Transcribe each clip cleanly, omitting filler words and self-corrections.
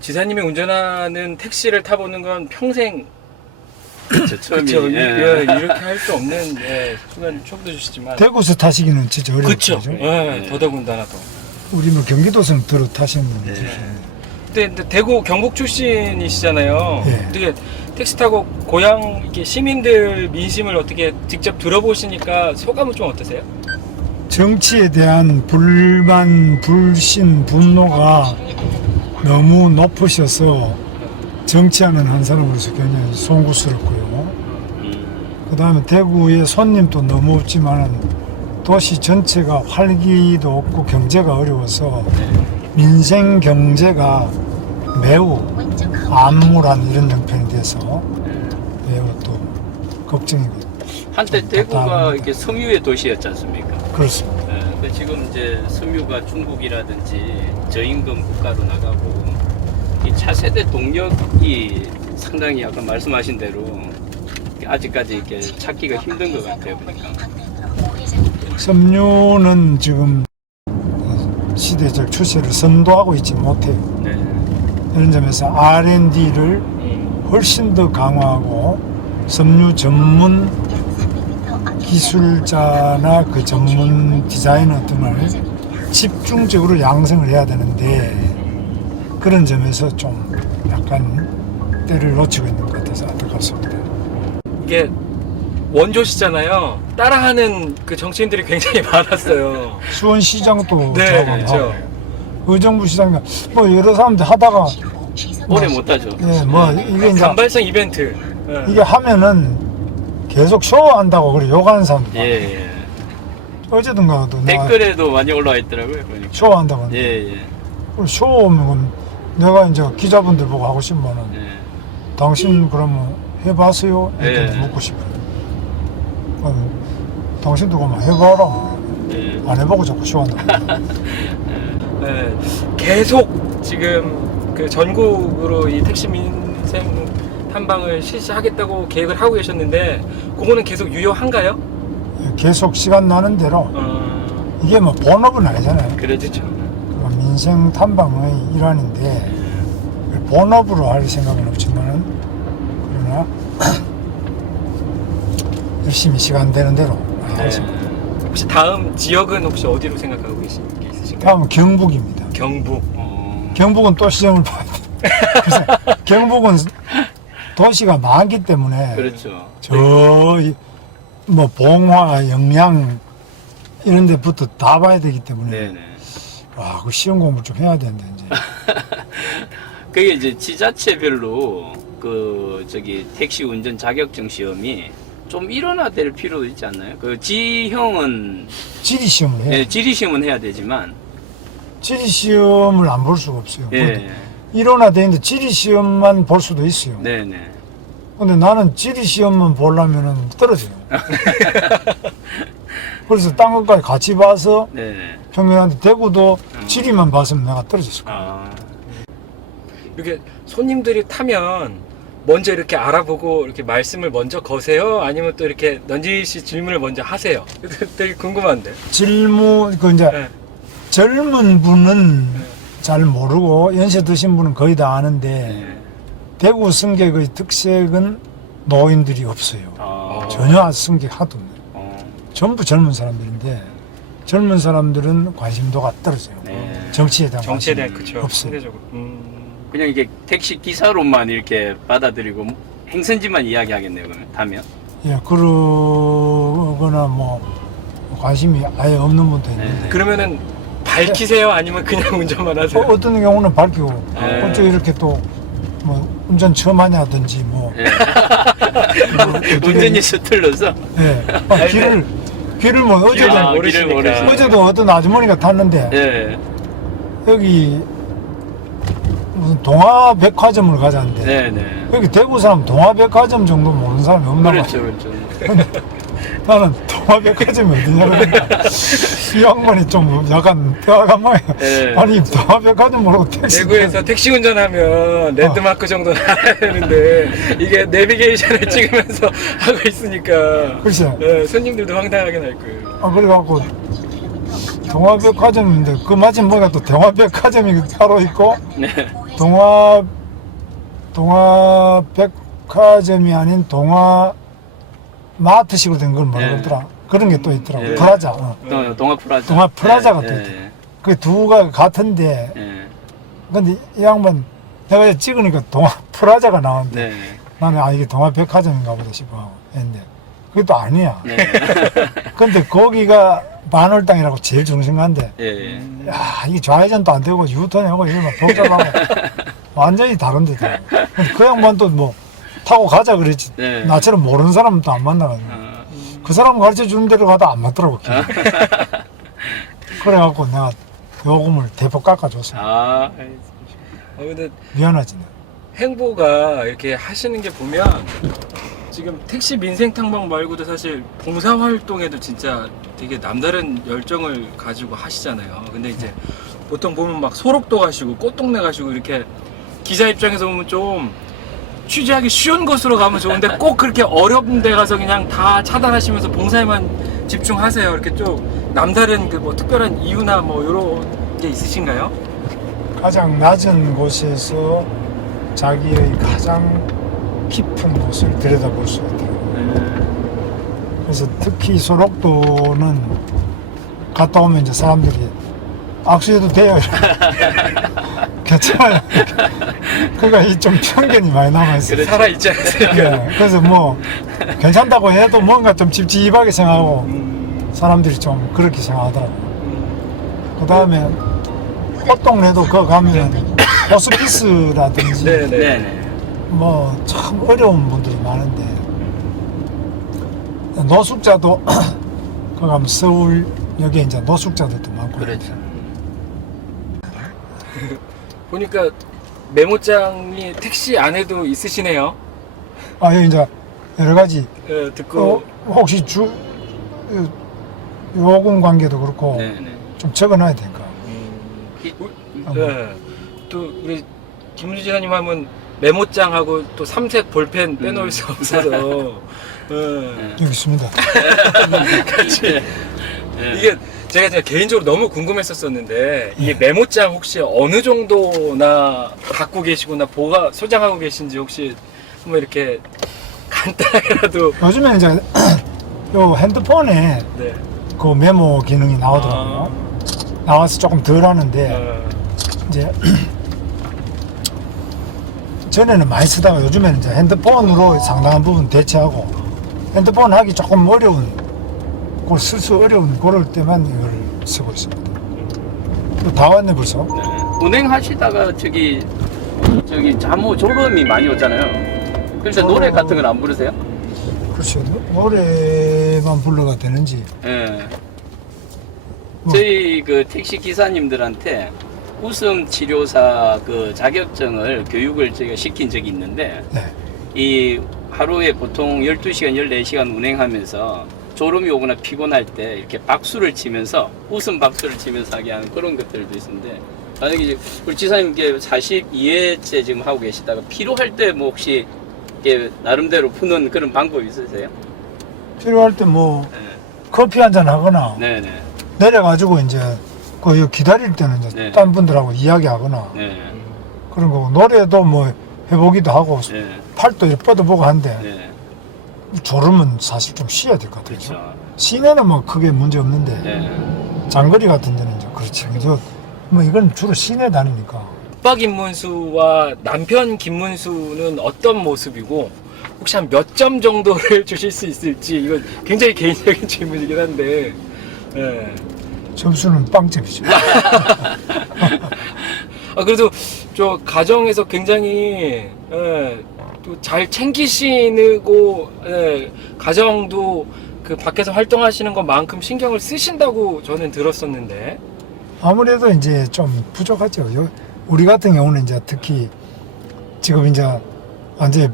지사님이 운전하는 택시를 타보는 건 평생 그렇죠. 처음이. 그쵸, 예. 이렇게 할 수 없는 순간 초보도 주시지만 대구에서 타시기는 진짜 어려워요. 그쵸. 더더군다나 더. 우리 뭐 경기도에서 들어 타시는 분들. 근데 대구 경북 출신이시잖아요. 예. 어떻게 택시 타고 고향 이렇게 시민들 민심을 어떻게 직접 들어보시니까 소감은 좀 어떠세요? 정치에 대한 불만, 불신, 분노가 너무 높으셔서 정치하는 한 사람으로서 굉장히 송구스럽고요. 그 다음에 대구의 손님도 너무 없지만 도시 전체가 활기도 없고 경제가 어려워서 민생 경제가 매우 암울한 이런 형편이 돼서 매우 또 걱정이고. 한때 대구가 이렇게 섬유의 도시였지 않습니까? 그렇습니다. 근데 지금 이제 섬유가 중국이라든지 저임금 국가로 나가고 이 차세대 동력이 상당히 아까 말씀하신 대로 아직까지 이렇게 찾기가 힘든 것 같아요, 보니까. 섬유는 지금 시대적 추세를 선도하고 있지 못해요. 네. 이런 점에서 R&D를 훨씬 더 강화하고 섬유 전문 기술자나 그 전문 디자이너 등을 집중적으로 양성을 해야 되는데 그런 점에서 좀 약간 때를 놓치고 있는 것 같아서 안타깝습니다. 이게 원조시잖아요. 따라하는 그 정치인들이 굉장히 많았어요. 수원시장도 네, 저하고 그렇죠. 의정부 시장이 뭐 여러 사람들 하다가 오래 못하죠. 예, 뭐 이게 이제 간발성 이벤트. 이게 하면은 계속 쇼한다고 그래 욕하는 사람도 많아요. 예. 어제든가도 내가 댓글에도 많이 올라와 있더라고요, 보니까. 쇼한다고 예, 예. 쇼 오면 내가 이제 기자분들 보고 하고 싶으면은 예. 당신 그러면 해봤어요? 이렇게 예. 묻고 싶어요. 당신도 그러면 해봐라. 예. 안 해보고 자꾸 쇼한다. 네, 계속 지금 그 전국으로 이 택시 민생 탐방을 실시하겠다고 계획을 하고 계셨는데 그거는 계속 유효한가요? 계속 시간 나는 대로 이게 뭐 본업은 아니잖아요. 그렇죠. 민생 탐방의 일환인데 본업으로 할 생각은 없지만은 그러나 열심히 시간 되는 대로 하겠습니다. 혹시 다음 지역은 혹시 어디로 생각하고 계신 게 있으신가요? 다음은 경북입니다. 경북. 경북은 또 시정을 봐야 돼. 그래서 경북은 도시가 많기 때문에 그렇죠. 뭐 봉화, 영양 이런 데부터 다 봐야 되기 때문에 네네. 와, 그 시험 공부 좀 해야 되는데 이제. 그게 이제 지자체별로 택시 운전 자격증 시험이 좀 일원화될 필요도 있지 않나요? 그 지형은 지리 시험을 해야 돼. 지리 시험은 해야 되지만 지리 시험을 안 볼 수가 없어요. 예. 일원화돼 있는데 지리 시험만 볼 수도 있어요. 네네. 근데 나는 지리 시험만 보려면은 떨어져요. 그래서 딴 것까지 같이 봐서 네네. 평균한테 대구도 지리만 봤으면 내가 떨어졌을 거야. 아. 이렇게 손님들이 타면 먼저 이렇게 알아보고 이렇게 말씀을 먼저 거세요? 아니면 또 이렇게 넌지시 질문을 먼저 하세요? 되게 궁금한데. 질문, 이제 네. 젊은 분은 잘 모르고 연세 드신 분은 거의 다 아는데 네. 대구 승객의 특색은 노인들이 없어요. 아. 전혀 승객 하도 없네요. 어. 전부 젊은 사람들인데 젊은 사람들은 관심도가 떨어져요. 네. 정치에 대한 정치에 관심이 대한 그쵸. 없어요. 상대적으로. 그냥 이게 택시 기사로만 이렇게 받아들이고 행선지만 이야기하겠네요. 그러면 타면. 예, 그러거나 뭐 관심이 아예 없는 분도 있는데 그러면은 밝히세요? 아니면 그냥 운전만 하세요? 어떤 경우는 밝히고 네. 어쩌 이렇게 또 뭐 운전 처음 하냐든지 뭐 예. 운전이 서툴러서. 예. 길을 뭐 어제도 아, 길을 모르시니까. 어제도 어떤 아주머니가 탔는데 예. 여기 무슨 동화백화점을 가자는데 네네. 여기 대구 사람 동화백화점 정도 모르는 사람이 없나 봐요. 그렇죠, 그렇죠. 나는 동화백화점이 어디냐고 그러니까 이 양반이 좀 약간 대화가 많아요. 네. 아니 동화백화점 모르고 택시 대구에서 택시 운전하면 랜드마크 정도는 알아야 되는데 이게 내비게이션을 찍으면서 하고 있으니까 글쎄 손님들도 황당하게 날 거예요. 그래갖고 동화백화점인데 그 마침 보니까 또 동화백화점이 따로 있고 네. 동화 백화점이 아닌 동화 마트식으로 된 걸 뭐라 네. 그러더라. 그런 게 또 있더라고. 네. 프라자. 동화 프라자. 동화 프라자가 또 예, 있대. 그 두가 같은데, 예, 근데 이 양반 내가 찍으니까 동화 프라자가 나오는데 네. 나는 이게 동화 백화점인가 보다 싶어 했는데 그게 또 아니야. 네. 근데 거기가 만월당이라고 제일 중심가인데 예, 예. 야 이게 좌회전도 안 되고 유턴하고 이러면 복잡하고 완전히 다른 데다. 그 양반도 뭐 타고 가자 그랬지. 네. 나처럼 모르는 사람도 안 만나가지고 그 사람 가르쳐 주는 대로 가도 안 맞더라고. 길이. 그래갖고 내가 요금을 대폭 깎아줬어. 아, 근데 미안하지. 내가. 행보가 이렇게 하시는 게 보면 지금 택시 민생 탐방 말고도 사실 봉사 활동에도 진짜 되게 남다른 열정을 가지고 하시잖아요. 근데 이제 보통 보면 막 소록도 가시고 꽃동네 가시고 이렇게 기자 입장에서 보면 좀 취재하기 쉬운 곳으로 가면 좋은데 꼭 그렇게 어려운 데 가서 그냥 다 차단하시면서 봉사에만 집중하세요. 이렇게 좀 남다른 그 뭐 특별한 이유나 뭐 이런 게 있으신가요? 가장 낮은 곳에서 자기의 가장 깊은 곳을 들여다볼 수 있더라고요. 그래서 특히 소록도는 갔다 오면 이제 사람들이 악수해도 돼요. 괜찮아요. 그러니까 이 좀 편견이 많이 남아있어요. 살아있지 않으세요? 예, 그래서 뭐 괜찮다고 해도 뭔가 좀 찝찝하게 생각하고 사람들이 좀 그렇게 생각하더라고요. 그 다음에 꽃동네도 그거 가면 호스피스라든지 네네. 네네. 뭐 참 어려운 분들이 많은데 노숙자도 거기 가면 서울 여기에 이제 노숙자들도 많고 그렇죠. 보니까 메모장이 택시 안에도 있으시네요. 아 여기 이제 여러 가지 듣고 혹시 요금 관계도 그렇고 네네. 좀 적어놔야 될까? 네. 또 우리 김은주 지사님 하면 메모장하고 또 삼색 볼펜 빼놓을 수 없어서 네. 여기 있습니다. 같이 네. 이게 제가 개인적으로 너무 궁금했었는데 이게 메모장 혹시 어느 정도나 갖고 계시거나 소장하고 계신지 혹시 한번 이렇게 간단하게라도 요즘에는 이제 요 핸드폰에 네. 그 메모 기능이 나오더라고요. 나와서 조금 덜 하는데 이제 전에는 많이 쓰다가 요즘에는 이제 핸드폰으로 상당한 부분 대체하고 핸드폰 하기 조금 어려운 그걸 쓸 수 어려운 그럴 때만 이걸 쓰고 있습니다. 다 왔네 벌써. 네. 운행하시다가 저기 잠호 졸음이 많이 오잖아요. 그래서 노래 같은 건 안 부르세요? 글쎄요, 노래만 불러가 되는지. 예. 뭐. 저희 그 택시 기사님들한테 웃음 치료사 그 자격증을 교육을 제가 시킨 적이 있는데 네. 이 하루에 보통 12시간, 14시간 운행하면서 졸음이 오거나 피곤할 때 이렇게 박수를 치면서 웃음 박수를 치면서 하게 하는 그런 것들도 있는데 만약에 이제 우리 지사님 42회째 지금 하고 계시다가 필요할 때 뭐 혹시 이렇게 나름대로 푸는 그런 방법이 있으세요? 필요할 때 뭐 네. 커피 한잔 하거나 네네. 내려가지고 이제 그 기다릴 때는 이제 네. 딴 분들하고 이야기하거나 네. 그런 거고 노래도 뭐 해보기도 하고 네. 팔도 이렇게 뻗어보고 하는데 네. 졸음은 사실 좀 쉬어야 될 것 같아요. 그렇죠. 시내는 뭐 크게 문제 없는데 네. 장거리 같은 데는 이제 그렇지. 뭐 이건 주로 시내 다니니까. 오빠 김문수와 남편 김문수는 어떤 모습이고 혹시 한 몇 점 정도를 주실 수 있을지 이건 굉장히 개인적인 질문이긴 한데 예. 점수는 빵점이죠. 그래도 저 가정에서 굉장히 또 잘 챙기시고 가정도 그 밖에서 활동하시는 것만큼 신경을 쓰신다고 저는 들었었는데 아무래도 이제 좀 부족하죠. 우리 같은 경우는 이제 특히 지금 이제 완전히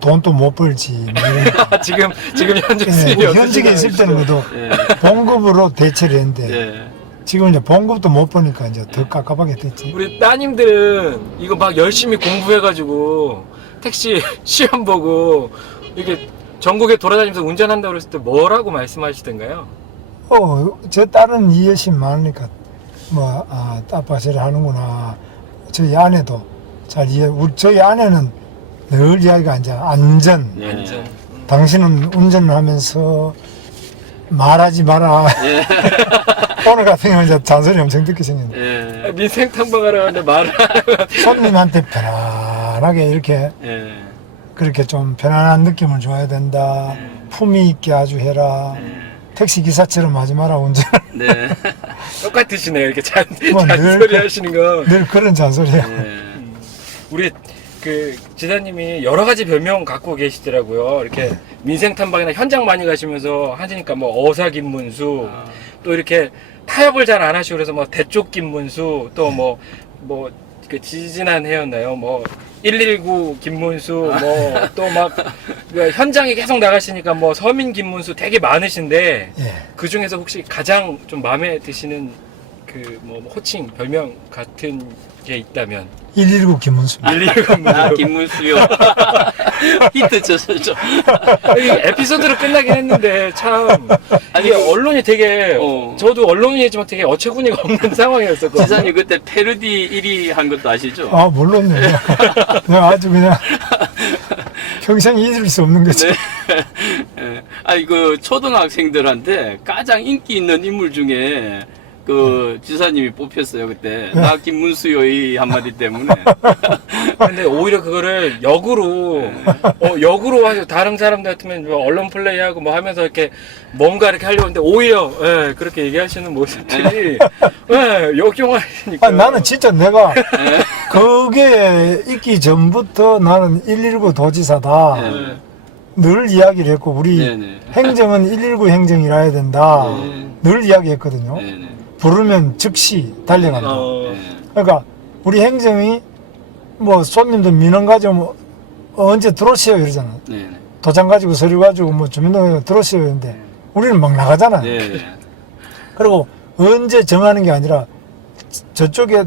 돈도 못 벌지. 뭐 이런 지금 현재 예, 수입이 현직에 있을 때는 그래도 네. 봉급으로 대체를 했는데 네. 지금 이제 봉급도 못 버니까 이제 더 깝깝하게 됐지. 우리 따님들은 이거 막 열심히 공부해가지고 택시 시험 보고 이렇게 전국에 돌아다니면서 운전한다고 그랬을 때 뭐라고 말씀하시던가요? 제 딸은 이해심 많으니까 아빠를 하는구나. 저희 아내도 잘 저희 아내는 늘 이야기가 이제 안전. 예. 완전. 당신은 운전을 하면서 말하지 마라. 예. 오늘 같은 경우는 이제 잔소리 엄청 듣게 생겼는데. 예. 민생 탐방하러 가는데 말을 손님한테 편안하게 이렇게 예. 그렇게 좀 편안한 느낌을 줘야 된다. 품위 있게 아주 해라. 택시 기사처럼 하지 마라 운전. 네. 똑같으시네요. 이렇게 뭐 잔소리 늘 하시는 거. 늘 그런 잔소리야. 예. 우리 그 지사님이 여러 가지 별명 갖고 계시더라고요. 이렇게 민생 탐방이나 현장 많이 가시면서 하시니까 뭐 어사 김문수, 아. 또 이렇게 타협을 잘 안 하시고 그래서 뭐 대쪽 김문수, 또 뭐 그 지지난 해였나요? 뭐 119 김문수, 뭐 또 막 현장에 계속 나가시니까 뭐 서민 김문수 되게 많으신데 예. 그 중에서 혹시 가장 좀 마음에 드시는 그 뭐 호칭 별명 같은 게 있다면 119 김문수. 119 아, 김문수요. 힌트 줬었죠. 에피소드로 끝나긴 했는데 참 아니, 이게 언론이 되게 어. 저도 언론이지만 되게 어처구니가 없는 상황이었었거든요. 지사님 그때 패러디 1위 한 것도 아시죠? 아, 물론요. 내가 아주 그냥 평생 잊을 수 없는 거지. 네. 예. 아니 그 초등학생들한테 가장 인기 있는 인물 중에 그 지사님이 뽑혔어요 그때. 나 김문수요 이 한마디 때문에. 근데 오히려 그거를 역으로 역으로 하죠. 다른 사람들 같으면 뭐 언론 플레이하고 뭐 하면서 이렇게 뭔가 이렇게 하려고 하는데 오히려 예, 그렇게 얘기하시는 모습들이 예, 역용하시니까. 아, 나는 진짜 내가 그게 있기 전부터 나는 119 도지사다. 네. 늘 이야기를 했고 우리 네네. 행정은 119 행정이라 해야 된다. 늘 이야기했거든요. 네네. 부르면 즉시 달려간다. 어, 그러니까 우리 행정이 뭐 손님들 민원 가지고 뭐 언제 들어오세요 이러잖아. 네네. 도장 가지고 서류 가지고 뭐 주민등록 들어오세요 이러는데 우리는 막 나가잖아. 네네. 그리고 언제 정하는 게 아니라 저쪽에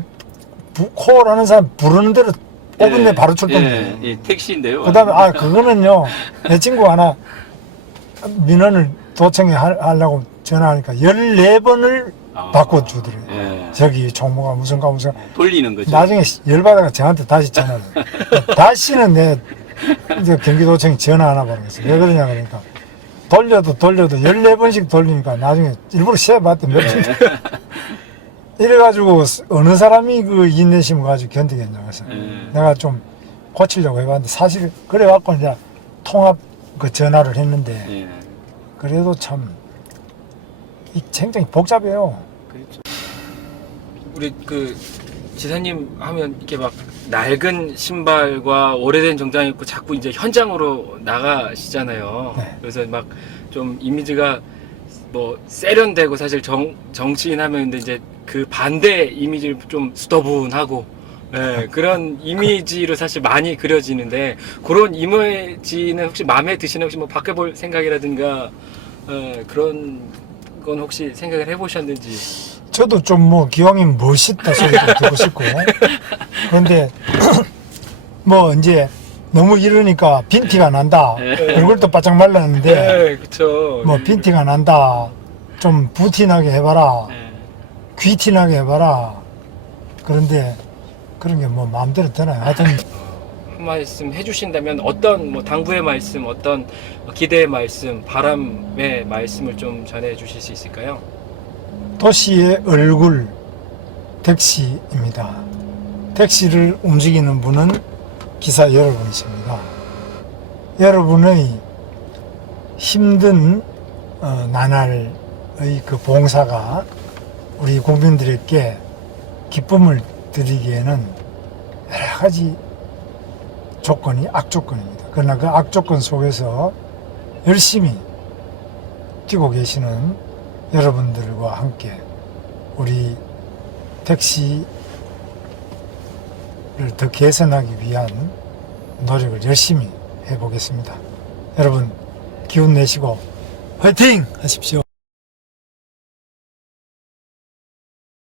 콜하는 사람 부르는 대로 5분 내에 바로 출동해요. 예, 택시인데요. 그 다음에 그거는요 내 친구 하나 민원을 도청에 하려고 전화하니까 14번을 바꿔주더래요. 예. 저기 총무가 무슨가 돌리는 거죠. 나중에 열받아가 저한테 다시 전화를 다시는 내 이제 경기도청에 전화 안 하고 그랬어요. 왜 그러냐 그러니까 돌려도 14번씩 돌리니까 나중에 일부러 세봤더니 몇 분. 이래가지고 어느 사람이 그 인내심을 가지고 견디겠냐 그래서 내가 좀 고치려고 해봤는데 사실 그래갖고 이제 통합 그 전화를 했는데 예. 그래도 참 이 굉장히 복잡해요. 그렇죠. 우리 그 지사님 하면 이렇게 막 낡은 신발과 오래된 정장 입고 자꾸 이제 현장으로 나가시잖아요. 네. 그래서 막 좀 이미지가 뭐 세련되고 사실 정치인 하면 근데 이제 그 반대 이미지를 좀 수더분하고 예, 그런 이미지로 사실 많이 그려지는데 그런 이미지는 혹시 마음에 드시는 혹시 뭐 바꿔볼 생각이라든가 그런 건 혹시 생각을 해보셨는지. 저도 좀 뭐 기왕이면 멋있다 소리 좀 듣고 싶고 그런데 뭐 이제 너무 이러니까 빈티가 난다. 얼굴도 바짝 말랐는데 네, 그쵸. 뭐 빈티가 난다. 좀 부티나게 해봐라. 귀티나게 해봐라. 그런데 그런 게 뭐 마음대로 되나요? 하여튼 한 말씀 해주신다면 어떤 뭐 당부의 말씀, 어떤 기대의 말씀, 바람의 말씀을 좀 전해 주실 수 있을까요? 도시의 얼굴 택시입니다. 택시를 움직이는 분은 기사 여러분이십니다. 여러분의 힘든 나날의 그 봉사가 우리 국민들에게 기쁨을 드리기에는 여러 가지 조건이 악조건입니다. 그러나 그 악조건 속에서 열심히 뛰고 계시는 여러분들과 함께 우리 택시를 더 개선하기 위한 노력을 열심히 해보겠습니다. 여러분 기운 내시고 화이팅 하십시오.